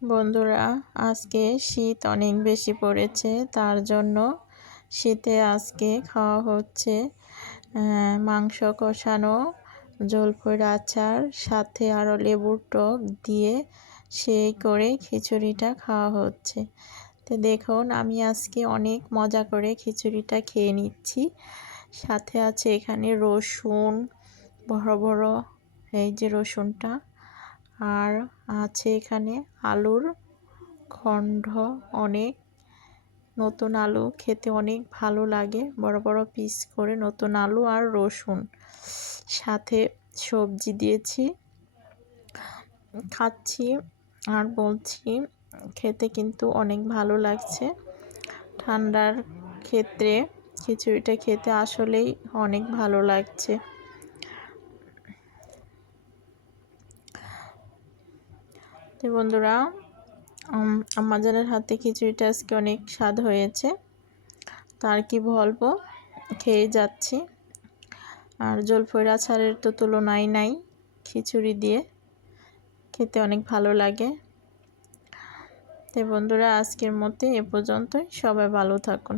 বন্ধুরা, আজকে শীত অনেক বেশি পড়েছে, তার জন্য শীতে আজকে খাওয়া হচ্ছে মাংস কষানো, জলফইয়ের আচার, সাথে আরও লেবুর টক দিয়ে সেই করে খিচুড়িটা খাওয়া হচ্ছে। তো দেখুন, আমি আজকে অনেক মজা করে খিচুড়িটা খেয়ে নিচ্ছি। সাথে আছে এখানে রসুন, বড় বড় এই যে রসুনটা, আর আছে এখানে আলুর খণ্ড অনেক। নতুন আলু খেতে অনেক ভালো লাগে, বড় বড় পিস করে নতুন আলু আর রসুন, সাথে সবজি দিয়েছি, খাচ্ছি আর বলছি খেতে কিন্তু অনেক ভালো লাগছে। ঠান্ডার ক্ষেত্রে খিচুড়িটা খেতে আসলেই অনেক ভালো লাগছে। তো বন্ধুরা, আম্মাজানের হাতে খিচুড়িটা আজকে অনেক স্বাদ হয়েছে, তার কি বলবো, খেয়ে যাচ্ছি। আর জলফইয়ের আচারের তো তুলনাই নাই, খিচুড়ি দিয়ে খেতে অনেক ভালো লাগে। তো বন্ধুরা, আজকের মতো এ পর্যন্তই। সবাই ভালো থাকুন।